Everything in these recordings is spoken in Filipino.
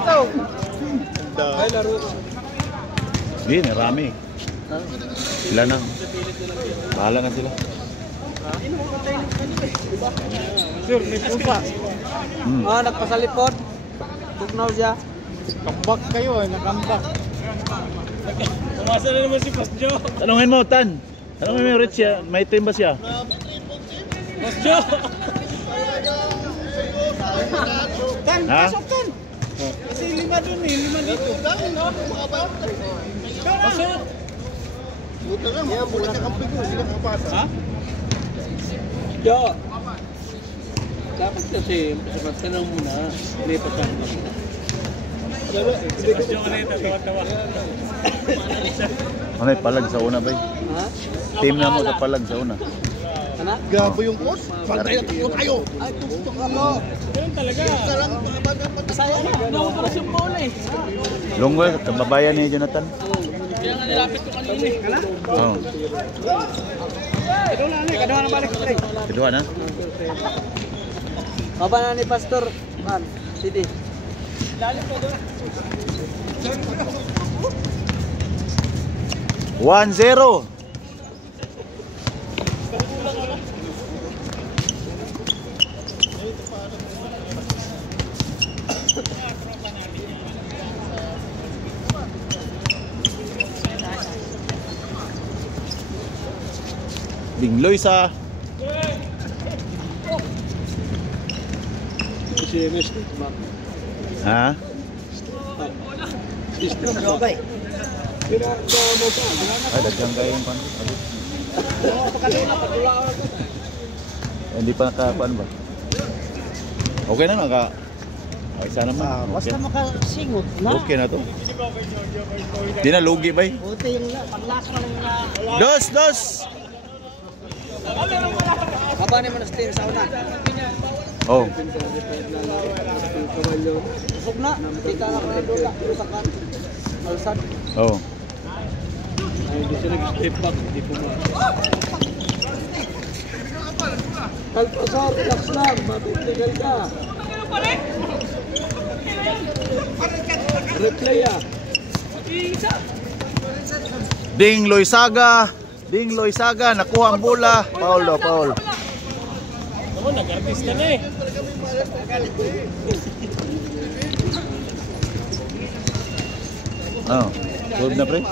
dito. Ay, laro. Hindi, marami. Sila na. Bahala na sila. Sir, may pusa. Ah, nagpasalipod. Tugnaw siya. Kambak kayo, nakambak. Umasa na naman si Pasjo. Tanungin mo, Tan. Tanungin mo yung Rich siya. May team ba siya? Pasjo! Tan, pasok Tan! Kasi 5 dun eh, 5 dito. Pasok! Buta lang, makabulat ka kamping mo, hindi ka makapasa. Ha? Jo! Dapat kasi, magtanong muna, lipat ka naman. Pasjo ka na ito, tawa-tawa. Ano palag sa una ba? Ha? Team na mo sa palag sa una. Anak? Gabo yung coach. Pantay na tayo. Ay, gusto ka mo. Ganun talaga. Saya na. Nauuras yung bola eh. Lunggoy, kababayan ni Jonathan. Kaya nga nilapit ko kanina eh. Oo. Kaduha na balik ko rin. Kedua na? Baba na ni Pastor. Man, Sidi. 1-0. Dingloy sa ha? Ay, dagang kayo yung pan. Hindi pa nakakuan ba? Okay na naka. Ay, sana naman. Basta makasingot na. Okay na to. Di na lugi ba? Buti yung panglas mo lang na. Dos! Baba ni Manastin sa una. Oh. Usok na. Kita na ko na dola. Usakan. Alsad. Oh. Ay, hindi siya nag-step back. Hindi po ma. Kalpasar, relax lang. Matitigil ka. Replay ah. Ding Loisaga, nakuha ang bola. Paul. Ako, nag-artista na eh. Oh, solve na pre.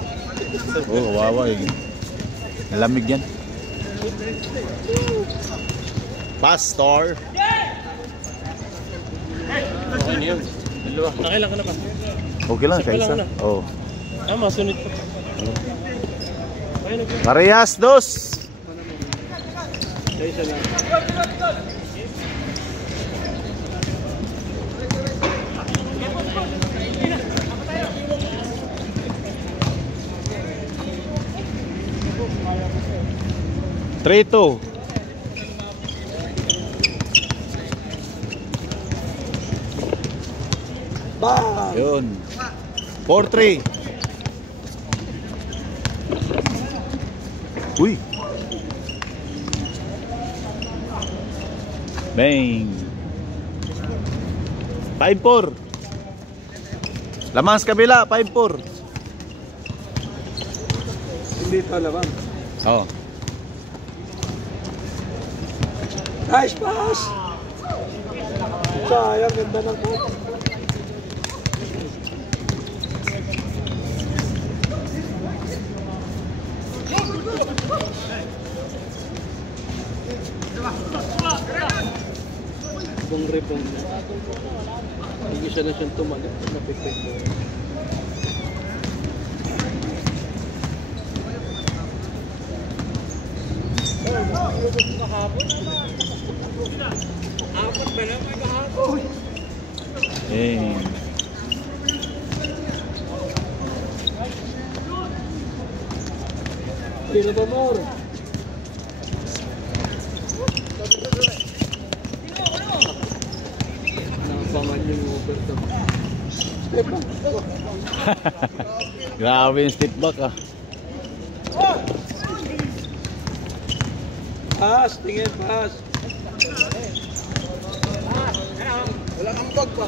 Oh, wawa eh. Lamig yan. Pastor. Nakailan ka na ba? Okay lang, sa isa. Oh. Masunod pa. Parehas, dos. Isa lang. Trito. Bang! Yun. 4-3. Uy. Bang. 5-4. Lamang sa kabila, 5-4. Hindi pa labang. Oh. Nice pass! Sayang, ganda ng coach. Bong-rebong. Hindi siya na siyang tumalit. Napipit mo. Apat ba na may kahapon? Eh. Pino ba more? Napangan yung overtime. Step back. Grabe yung step back ah. Pass, tingin, pass. Wala kang bag pa.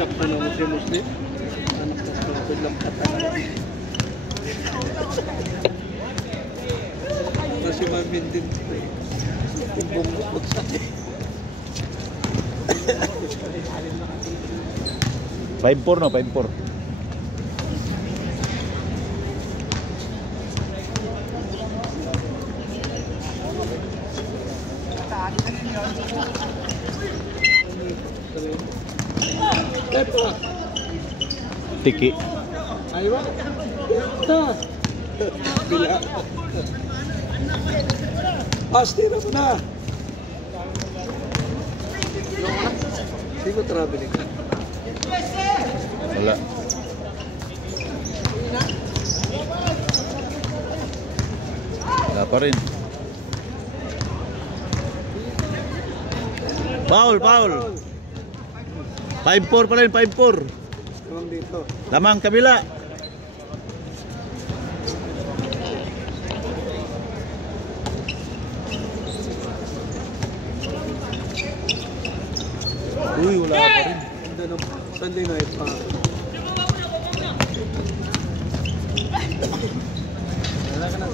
sakto na Muslim. Anak na sa lang katalan. Kasi mamin din yung bumukot sa akin. 5-4 no, 5-4. Tiki. Aywa. Ta. Bila. Tira mo na. Hindi ko traveling. Wala. Wala pa rin. Foul, foul. 5-4 pa rin, 5-4. Lamang dito. Lamang kabila. Uy, wala pa rin. Ganda ng Sunday night pa. Wala ka na.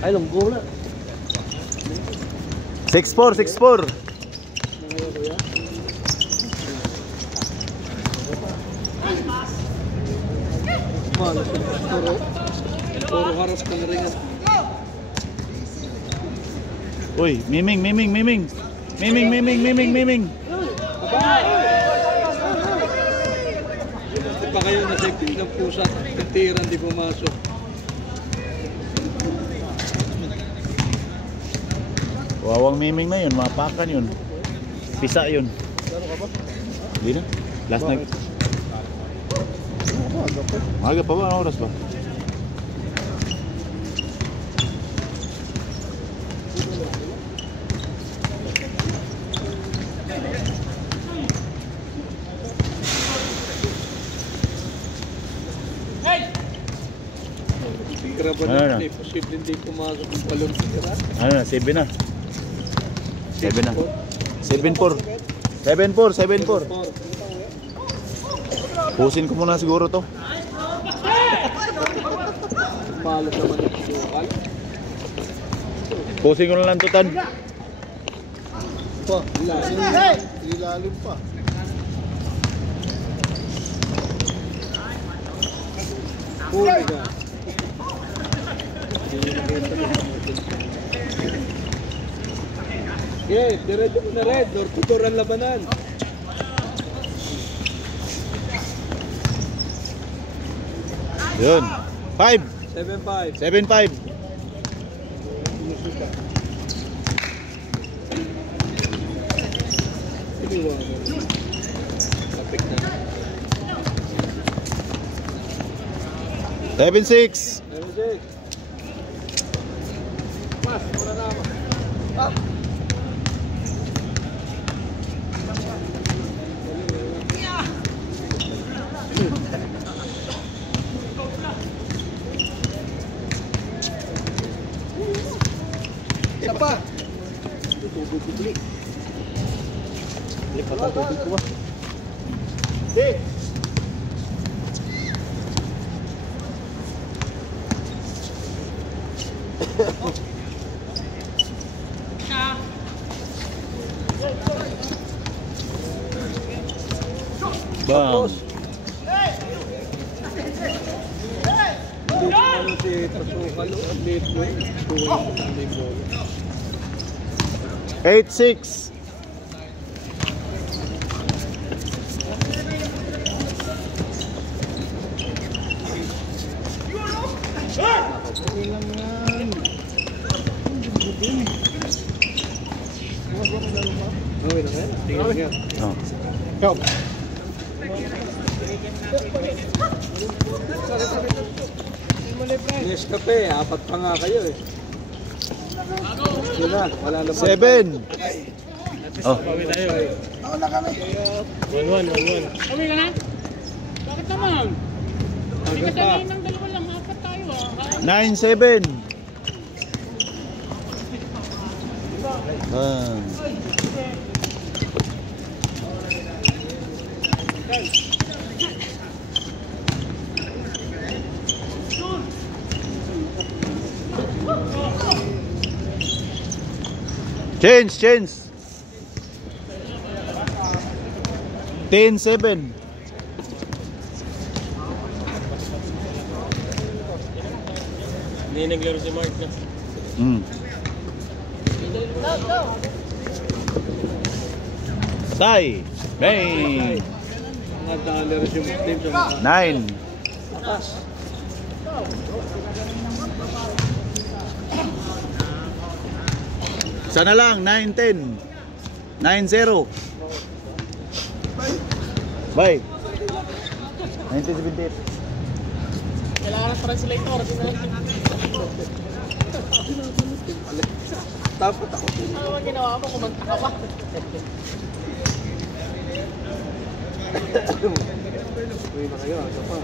Ay, lunggo na. 6-4, 6-4. Malas na. Puro haras kang ringan. Uy, miming. Miming. Di pa kayo na safety ng pusa. Titiran di pumasok. Wawang miming na yun, mapakan yun. Pisa yun. Hindi na. Last night. Maga pa ba? Anong oras ba? Tira ba Ano na? na? Posible hindi pumasok ng palong tira. Ano na? 7 na. 7 na. 7-4. 7-4. Pusin ko muna siguro to. Malas naman ang sukal. Pusin ko na lang to, Tan. Pa, ilalim pa. Huli ka. Okay, diretso mo na red. Door-to-door ang labanan. Yun. 5. 7-5. 7-5. Iniwan mo. Kapik na. 7-6. 7-6. Mas, muna na ako. Ah! Isa pa! Tubig bibili. Bili pa ba tubig ko ba? Hey! Bang. Ano si Pasukal o update mo? Tuwing ko sa aling bola. 8-6. Okay na nga. Tingnan nga. Oh. Help. Nescafe, apat pa nga kayo eh. Wala, wala na pa. 7. Oh. Ako na kami. 1-1. Kami ka na? Bakit naman? Hindi ka Hanggang pa. sanay ng dalawa lang, apat tayo ah. 9-7. Ah. Change. 10-7. Hindi naglaro si Mark na. Tay. Bang. Nadali rin yung team sa mga 9. akas. Sana lang 9-10. 9-0. Bye. 1978. Kailangan ng translator. Dapat ako. Ano naman ginawa mo? Kumanta ka pa. Uy na kayo, ito pa.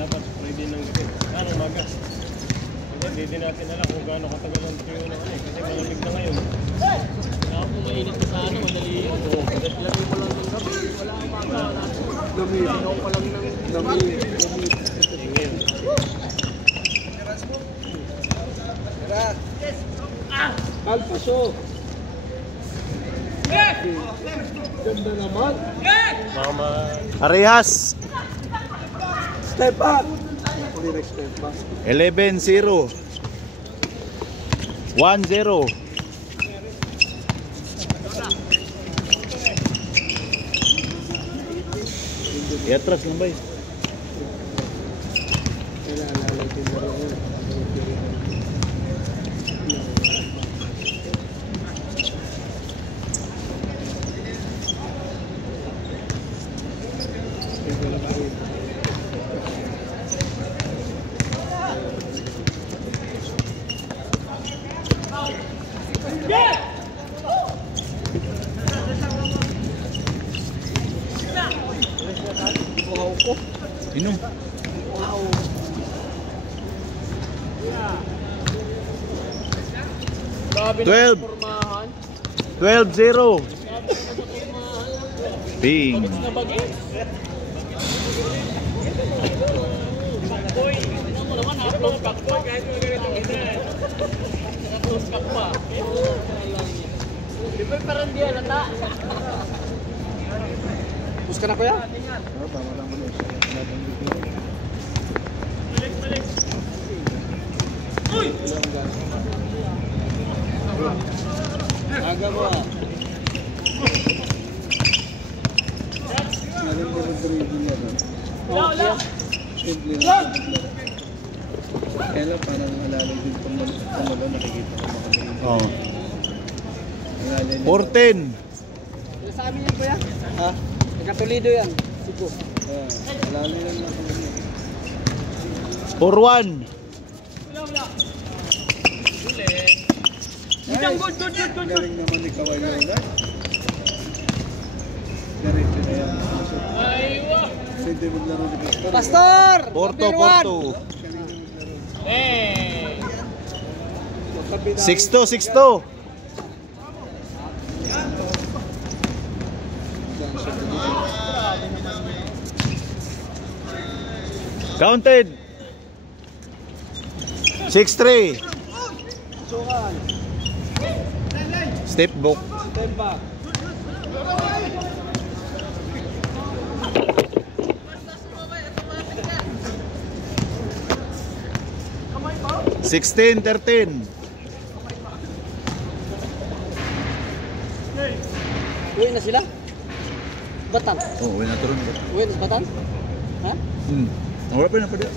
Dapat pwede nang gawin. Anong maga? Hindi din natin alam kung gaano katagal ang tuyo na kasi malamig na ngayon. Kaya kung mainit ka sa ano, madali yun. Lagay mo lang ng gabi. Wala ang maga. Gamitin ako pa lang ng gamit. Ngayon. Alpaso. Ganda naman. Mama. Arehas. Step up. Hindi next step up. 11-0. 1-0. Iatras lang ba eh? Kailangan lalagyan na rin yun. Inom. Grabe 12. pormahan. 12-0. Bing. Na bagay. Boy, ano mo naman, upload ka pa. Kahit mo ganitong edad. Naka-close ka pa. Di ba parang di halata? Pus ka na kuya? Balik. Uy! Aga mo ah. Naganda ng dribble na ba? Wala. Simple lang. Kaya lang parang alalay din pumalo nakikita ko makagaling. Oh. Alalay na. 4-10. Sa amin yan kuya? Ha? Nagkatulido yan. Sigo. Alalay lang lang. 4-1. Wala. Good. Galing naman ni Kaway Lola. Galing siya na yan. Aywa. Pwede maglaro ni Pastor. Pastor! Porto. Eh! 6-2. Counted. 6-3. Step book. Step back. Sixteen, 13. Uwi na sila? Batan? Oh, wala na turun. Uwi na Batan? Ha? Wala pa na pa dia.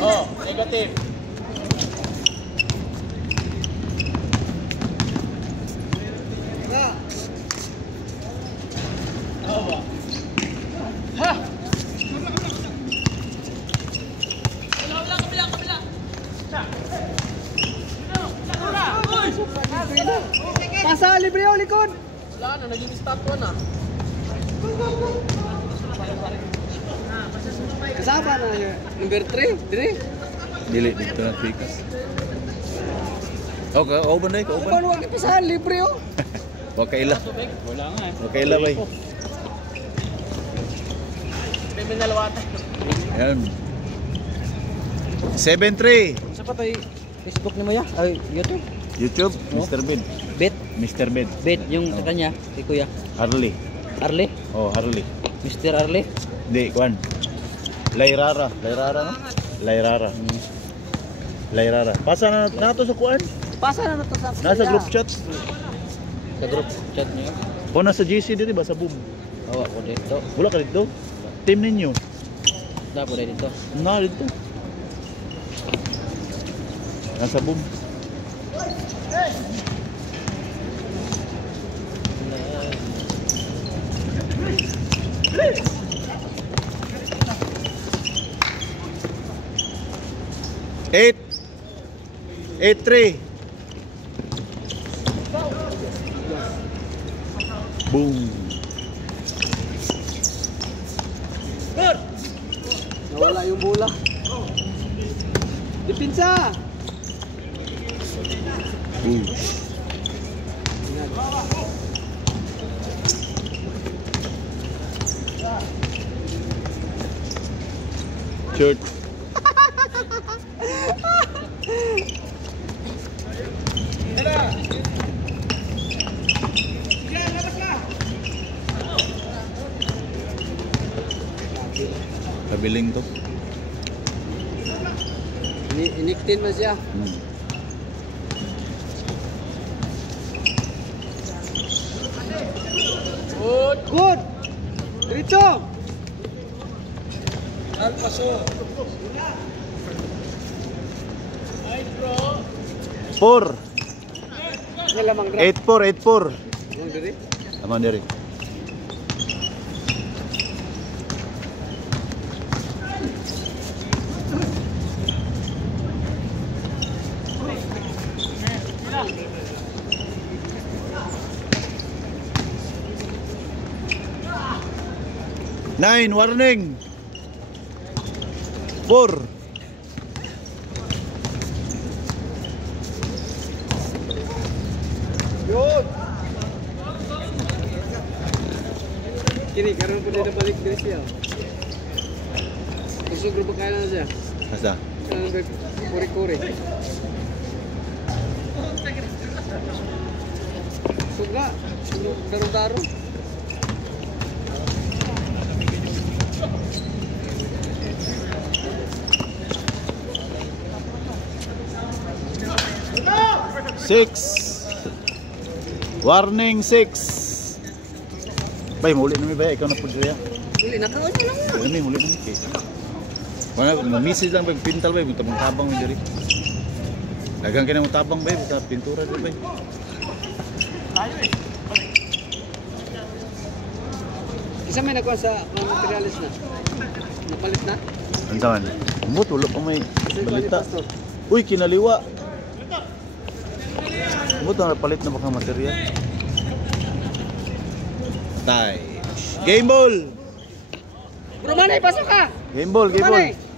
Oh, negative. na, naging statwa na. Kasama na number 3, dire. Dili dito na pikas. Okay, open day, open. Paano wag ipasahan libre oh. Wa kaila. Wala nga eh. Wa kaila bay. May nalawatan. Yan. 7-3. Sa patay Facebook ni mo ya? Ay, YouTube. YouTube, Mr. Bed. Bet, Mr. Bed. bet yung sa kanya, si Kuya. Harley. Arle, Oh, Harley. Mr. Arle. Di, kwan. Layrara. Layrara, no? Layrara. Layrara. Pasa na to sa kuan? Pasa na to sa Nasa group chat. Sa group chat niyo. O nasa GC dito ba? Sa boom. Oh, ako dito. Wala ka dito? Team ninyo. Dapo dito. Na dito. Nasa boom. Eight. 8-3. Boom. Nawala yung bola. Dipinsa. Boom. Shoot. Kabiling to. Iniktin mo siya. Good. Diretso. Alpaso. 4. Yan lamang drop. 8-4. Yung diri. Aman diri. Nine, warning. 4. Yun. Kini, karoon po dito balik diri siya. Gusto grupo kaya na siya. Asa? Kuri-kuri. Suga. Daro-daro. Six. Warning 6. Bay, muli na mi bay, ikaw na po siya. Dili, nakaon na lang yan. Ano muli na mi. Mga message lang bay, pintal bay, buta mong tabang mi diri. Dagang kina mong tabang bay, buta pintura diri bay. Isa may nakuha sa mga materialis na. Napalit na. Ano man? Umot, wala pa may Kasi balita. Pastor. Uy, kinaliwa. Umot, palit na baka material. Tay. Game ball! Bro, manay, pasok ka! Game ball, game ball. Manay!